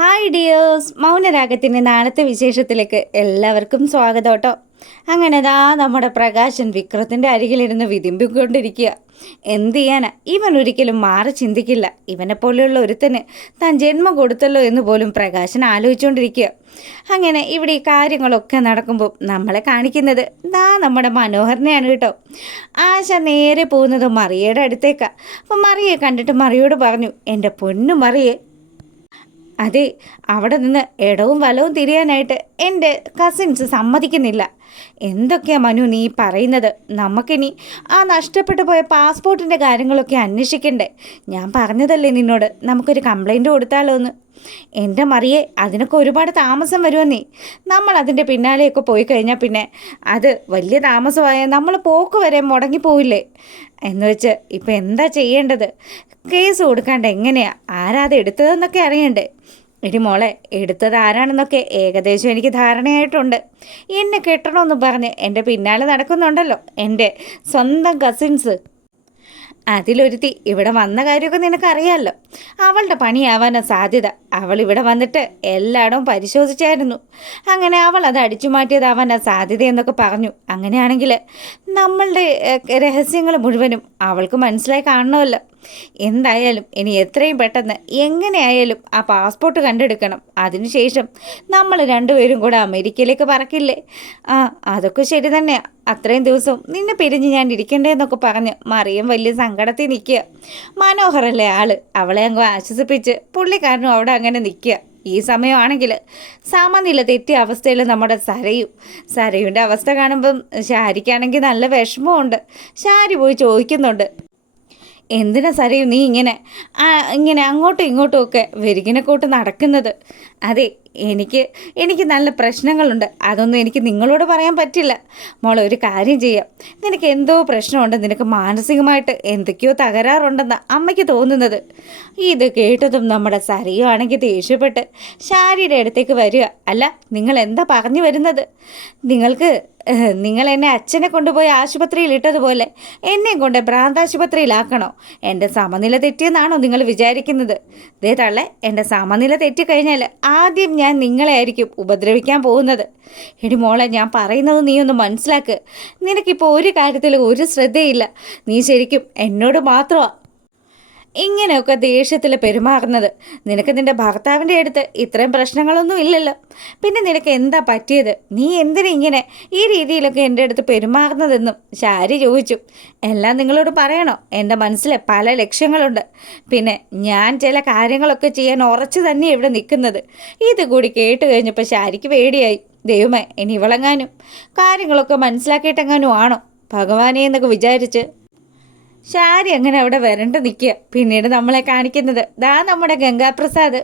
Hi dears മൗനരാഗത്തിന്റെ നാളത്തെ വിശേഷത്തിലേക്ക് എല്ലാവർക്കും സ്വാഗതം കേട്ടോ. അങ്ങനെ ദാ നമ്മുടെ പ്രകാശൻ വിക്രത്തിന്റെ അരികിലിരുന്ന് വിതിമ്പിക്കൊണ്ടിരിക്കുക. എന്ത് ചെയ്യാനാ? ഇവൻ ഒരിക്കലും മാറി ചിന്തിക്കില്ല. ഇവനെ പോലെയുള്ള ഒരുത്തന് താൻ ജന്മം കൊടുത്തല്ലോ എന്ന് പോലും പ്രകാശൻ ആലോചിച്ചുകൊണ്ടിരിക്കുക അങ്ങനെ ഇവിടെ ഈ കാര്യങ്ങളൊക്കെ നടക്കുമ്പോൾ നമ്മളെ കാണിക്കുന്നത് ദാ നമ്മുടെ മനോഹരനെയാണ് കേട്ടോ. ആശ നേരെ പോകുന്നത് മറിയയുടെ അടുത്തേക്കാണ് അപ്പം മറിയെ കണ്ടിട്ട് മറിയോട് പറഞ്ഞു എന്റെ പൊന്നു മറിയെ അതെ അവിടെ നിന്ന് ഇടവും വലവും തിരിയാനായിട്ട് എന്റെ കസിൻസ് സമ്മതിക്കുന്നില്ല. എന്തൊക്കെയാ മനു നീ പറയുന്നത്? നമുക്കിനി ആ നഷ്ടപ്പെട്ടു പോയ പാസ്പോർട്ടിന്റെ കാര്യങ്ങളൊക്കെ അന്വേഷിക്കണ്ടേ? ഞാൻ പറഞ്ഞതല്ലേ നിന്നോട്? നമുക്കൊരു കംപ്ലൈന്റ് കൊടുത്താലോ എന്ന്. എന്റെ മറിയെ അതിനൊക്കെ ഒരുപാട് താമസം വരുമെന്നേ നമ്മൾ അതിന്റെ പിന്നാലെയൊക്കെ പോയി കഴിഞ്ഞാൽ പിന്നെ അത് വലിയ താമസമായ നമ്മൾ പോക്ക് വരെ മുടങ്ങിപ്പോവില്ലേ എന്ന് വെച്ച് ഇപ്പം എന്താ ചെയ്യേണ്ടത്? കേസ് കൊടുക്കാണ്ട് എങ്ങനെയാണ് ആരാ അത് എടുത്തതെന്നൊക്കെ അറിയണ്ടേ? എടി മോളെ എടുത്തത് ആരാണെന്നൊക്കെ ഏകദേശം എനിക്ക് ധാരണയായിട്ടുണ്ട്. എന്നെ കെട്ടണമെന്ന് പറഞ്ഞ് എന്റെ പിന്നാലെ നടക്കുന്നുണ്ടല്ലോ എന്റെ സ്വന്തം കസിൻസ് അതിലൊരുത്തി ഇവിടെ വന്ന കാര്യമൊക്കെ നിനക്കറിയാമല്ലോ അവളുടെ പണിയാവാനാ സാധ്യത. അവൾ ഇവിടെ വന്നിട്ട് എല്ലായിടവും പരിശോധിച്ചായിരുന്നു. അങ്ങനെ അവൾ അത് അടിച്ചു മാറ്റിയതാവാനാ സാധ്യത എന്നൊക്കെ പറഞ്ഞു. അങ്ങനെയാണെങ്കിൽ നമ്മളുടെ രഹസ്യങ്ങൾ മുഴുവനും അവൾക്ക് മനസ്സിലായി കാണണമല്ലോ. എന്തായാലും ഇനി എത്രയും പെട്ടെന്ന് എങ്ങനെയായാലും ആ പാസ്പോർട്ട് കണ്ടെടുക്കണം. അതിനുശേഷം നമ്മൾ രണ്ടുപേരും കൂടെ അമേരിക്കയിലേക്ക് പറക്കില്ലേ? ആ അതൊക്കെ ശരി തന്നെ. അത്രയും ദിവസം നിന്നെ പിരിഞ്ഞ് ഞാൻ ഇരിക്കണ്ടേന്നൊക്കെ പറഞ്ഞ് മറിയം വലിയ സങ്കടത്തിൽ നിൽക്കുക. മനോഹരല്ലേ ആൾ? അവളെ അങ്ങ് ആശ്വസിപ്പിച്ച് പുള്ളിക്കാരനും അവിടെ അങ്ങനെ നിൽക്കുക. ഈ സമയമാണെങ്കിൽ സമനില തെറ്റിയ അവസ്ഥയിൽ നമ്മുടെ സരയും സരയുടെ അവസ്ഥ കാണുമ്പം ശാരിക്കാണെങ്കിൽ നല്ല വിഷമമുണ്ട്. ശാരി പോയി ചോദിക്കുന്നുണ്ട്. എന്തിനാ സരയു നീ ഇങ്ങനെ? ഇങ്ങനെ അങ്ങോട്ടും ഇങ്ങോട്ടും ഒക്കെ വെരുകിനെ കൂട്ട് നടക്കുന്നത്. അതെ എനിക്ക് എനിക്ക് നല്ല പ്രശ്നങ്ങളുണ്ട്. അതൊന്നും എനിക്ക് നിങ്ങളോട് പറയാൻ പറ്റില്ല. മോളെ ഒരു കാര്യം ചെയ്യാം. നിനക്ക് എന്തോ പ്രശ്നമുണ്ട് നിനക്ക് മാനസികമായിട്ട് എന്തൊക്കെയോ തകരാറുണ്ടെന്ന് അമ്മയ്ക്ക് തോന്നുന്നത്. ഇത് കേട്ടതും നമ്മുടെ സരിയാണെങ്കിൽ ദേഷ്യപ്പെട്ട് ശാരിയുടെ അടുത്തേക്ക് വരിക. അല്ല നിങ്ങൾ എന്താ പറഞ്ഞു വരുന്നത്? നിങ്ങൾക്ക് നിങ്ങൾ എന്നെ അച്ഛനെ കൊണ്ടുപോയി ആശുപത്രിയിൽ ഇട്ടതുപോലെ എന്നെയും കൊണ്ട് ഭ്രാന്താശുപത്രിയിലാക്കണോ? എന്റെ സമനില തെറ്റിയെന്നാണോ നിങ്ങൾ വിചാരിക്കുന്നത്? ദേ തള്ളെ എന്റെ സമനില തെറ്റിക്കഴിഞ്ഞാൽ ആദ്യം ഞാൻ നിങ്ങളെ ആയിരിക്കും ഉപദ്രവിക്കാൻ പോകുന്നത്. എടി മോളെ ഞാൻ പറയുന്നത് നീ ഒന്ന് മനസ്സിലാക്ക്. നിനക്കിപ്പോൾ ഒരു കാര്യത്തിൽ ഒരു ശ്രദ്ധയില്ല. നീ ശരിക്കും എന്നോട് മാത്രമാണ് ഇങ്ങനെയൊക്കെ ദേഷ്യത്തിൽ പെരുമാറുന്നത്. നിനക്ക് നിന്റെ ഭർത്താവിന്റെ അടുത്ത് ഇത്രയും പ്രശ്നങ്ങളൊന്നും ഇല്ലല്ലോ. പിന്നെ നിനക്ക് എന്താ പറ്റിയത്? നീ എന്തിനാ ഇങ്ങനെ ഈ രീതിയിലൊക്കെ എന്റെ അടുത്ത് പെരുമാറുന്നതെന്നും ശാരി ചോദിച്ചു. എല്ലാം നിങ്ങളോട് പറയണോ? എന്റെ മനസ്സിൽ പല ലക്ഷ്യങ്ങളുണ്ട്. പിന്നെ ഞാൻ ചില കാര്യങ്ങളൊക്കെ ചെയ്യാൻ ഉറച്ചു തന്നെ ഇവിടെ നിൽക്കുന്നത്. ഇത് കൂടി കേട്ട് കഴിഞ്ഞപ്പോൾ ശാരിക്ക് പേടിയായി. ദൈവമേ ഇനി ഇവളെങ്ങാനും കാര്യങ്ങളൊക്കെ മനസ്സിലാക്കിയിട്ടെങ്ങാനും ആണോ? ഭഗവാനെ എന്നൊക്കെ വിചാരിച്ച് ശാരി അങ്ങനെ അവിടെ വരണ്ട് നിൽക്കുക പിന്നീട് നമ്മളെ കാണിക്കുന്നത്. ദാ നമ്മുടെ ഗംഗാപ്രസാദ്.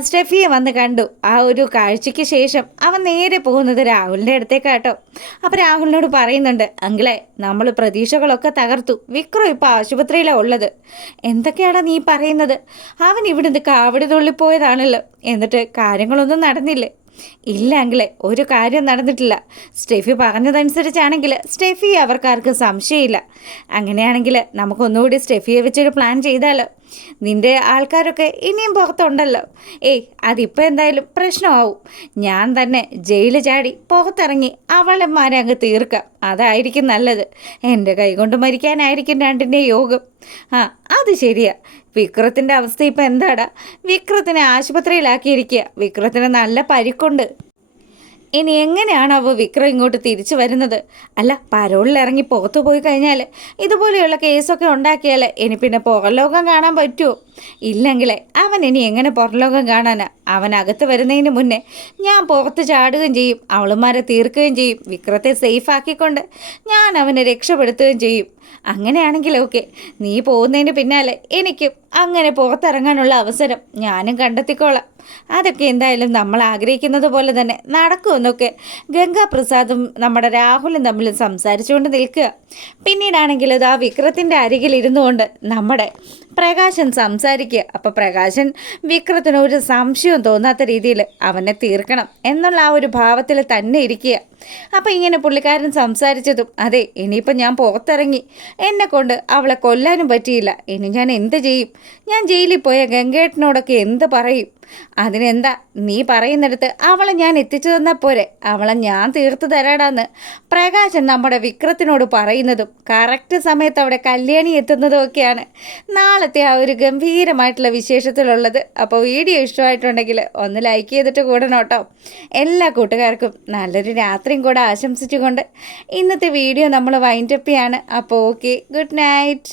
സ്റ്റെഫിയെ വന്ന് കണ്ടു. ആ ഒരു കാഴ്ചയ്ക്ക് ശേഷം അവൻ നേരെ പോകുന്നത് രാഹുലിന്റെ അടുത്തേക്കാട്ടോ അപ്പം രാഹുലിനോട് പറയുന്നുണ്ട് അങ്കിളെ നമ്മൾ പ്രതീക്ഷകളൊക്കെ തകർത്തു. വിക്രം ഇപ്പോൾ ആശുപത്രിയിലാണ് ഉള്ളത്. എന്തൊക്കെയാണ് നീ പറയുന്നത്? അവൻ ഇവിടുന്ന് കാവടി തുള്ളിപ്പോയതാണല്ലോ. എന്നിട്ട് കാര്യങ്ങളൊന്നും നടന്നില്ലേ? ഇല്ല അങ്കിളെ ഒരു കാര്യം നടന്നിട്ടില്ല. സ്റ്റെഫി പറഞ്ഞതനുസരിച്ചാണെങ്കിൽ സ്റ്റെഫി അവർക്കാർക്കും സംശയമില്ല. അങ്ങനെയാണെങ്കിൽ നമുക്കൊന്നുകൂടി സ്റ്റെഫിയെ വെച്ചൊരു പ്ലാൻ ചെയ്താലോ? നിന്റെ ആൾക്കാരൊക്കെ ഇനിയും പുറത്തുണ്ടല്ലോ. ഏയ് അതിപ്പോൾ എന്തായാലും പ്രശ്നമാവും. ഞാൻ തന്നെ ജയിലിൽ ചാടി പുറത്തിറങ്ങി അവളന്മാരെ അങ്ങ് തീർക്കാം. അതായിരിക്കും നല്ലത്. എന്റെ കൈകൊണ്ട് മരിക്കാനായിരിക്കും രണ്ടിന്റെ യോഗം. ആ അത് ശരിയാ. വിക്രത്തിന്റെ അവസ്ഥ ഇപ്പം എന്താടാ? വിക്രത്തിനെ ആശുപത്രിയിലാക്കിയിരിക്കുക. വിക്രത്തിന് നല്ല പരിക്കുണ്ട്. ഇനി എങ്ങനെയാണ് അവ വിക്രം ഇങ്ങോട്ട് തിരിച്ചു വരുന്നത്? അല്ല പരോളിൽ ഇറങ്ങി പുറത്തു പോയി കഴിഞ്ഞാൽ ഇതുപോലെയുള്ള കേസൊക്കെ ഉണ്ടാക്കിയാൽ ഇനി പിന്നെ പുറലോകം കാണാൻ പറ്റുമോ ഇല്ലെങ്കിലേ അവൻ ഇനി എങ്ങനെ പുറലോകം കാണാനാ? അവൻ അകത്ത് വരുന്നതിന് മുന്നേ ഞാൻ പുറത്ത് ചാടുകയും ചെയ്യും അവളുമാരെ തീർക്കുകയും ചെയ്യും വിക്രത്തെ സേഫാക്കിക്കൊണ്ട് ഞാൻ അവനെ രക്ഷപ്പെടുത്തുകയും ചെയ്യും. അങ്ങനെയാണെങ്കിൽ ഓക്കെ. നീ പോകുന്നതിന് പിന്നാലെ എനിക്കും അങ്ങനെ പുറത്തിറങ്ങാനുള്ള അവസരം ഞാനും കണ്ടെത്തിക്കോളാം. അതൊക്കെ എന്തായാലും നമ്മൾ ആഗ്രഹിക്കുന്നത് പോലെ തന്നെ നടക്കുമെന്നൊക്കെ ഗംഗാപ്രസാദും നമ്മുടെ രാഹുലും തമ്മിൽ സംസാരിച്ചുകൊണ്ട് നിൽക്കുക. പിന്നീടാണെങ്കിൽ അത് ആ വിക്രത്തിന്റെ അരികിൽ ഇരുന്നുകൊണ്ട് നമ്മുടെ പ്രകാശൻ സംസാരിക്കുക അപ്പോൾ പ്രകാശൻ വിക്രത്തിന് ഒരു സംശയവും തോന്നാത്ത രീതിയിൽ അവനെ തീർക്കണം എന്നുള്ള ആ ഒരു ഭാവത്തിൽ തന്നെ ഇരിക്കുക. അപ്പോൾ ഇങ്ങനെ പുള്ളിക്കാരൻ സംസാരിച്ചതും അതെ ഇനിയിപ്പോൾ ഞാൻ പുറത്തിറങ്ങി. എന്നെ കൊണ്ട് അവളെ കൊല്ലാനും പറ്റിയില്ല. ഇനി ഞാൻ എന്ത് ചെയ്യും? ഞാൻ ജയിലിൽ പോയ ഗംഗേട്ടനോടൊക്കെ എന്ത് പറയും? അതിനെന്താ നീ പറയുന്നിടത്ത് അവളെ ഞാൻ എത്തിച്ചു തന്നാൽ പോരെ? അവളെ ഞാൻ തീർത്തു തരാടാന്ന്. പ്രകാശൻ നമ്മുടെ വിക്രത്തിനോട് പറയുന്നതും കറക്റ്റ് സമയത്ത് അവിടെ കല്യാണി എത്തുന്നതും ഒക്കെയാണ് നാളത്തെ ആ ഒരു ഗംഭീരമായിട്ടുള്ള വിശേഷത്തിലുള്ളത്. അപ്പോൾ വീഡിയോ ഇഷ്ടമായിട്ടുണ്ടെങ്കിൽ ഒന്ന് ലൈക്ക് ചെയ്തിട്ട് കൂടണോട്ടോ എല്ലാ കൂട്ടുകാർക്കും നല്ലൊരു രാത്രിയും കൂടെ ആശംസിച്ചുകൊണ്ട് ഇന്നത്തെ വീഡിയോ നമ്മൾ വൈൻഡപ്പ് ചെയ്യാണ്. അപ്പോൾ ഓക്കെ ഗുഡ് നൈറ്റ്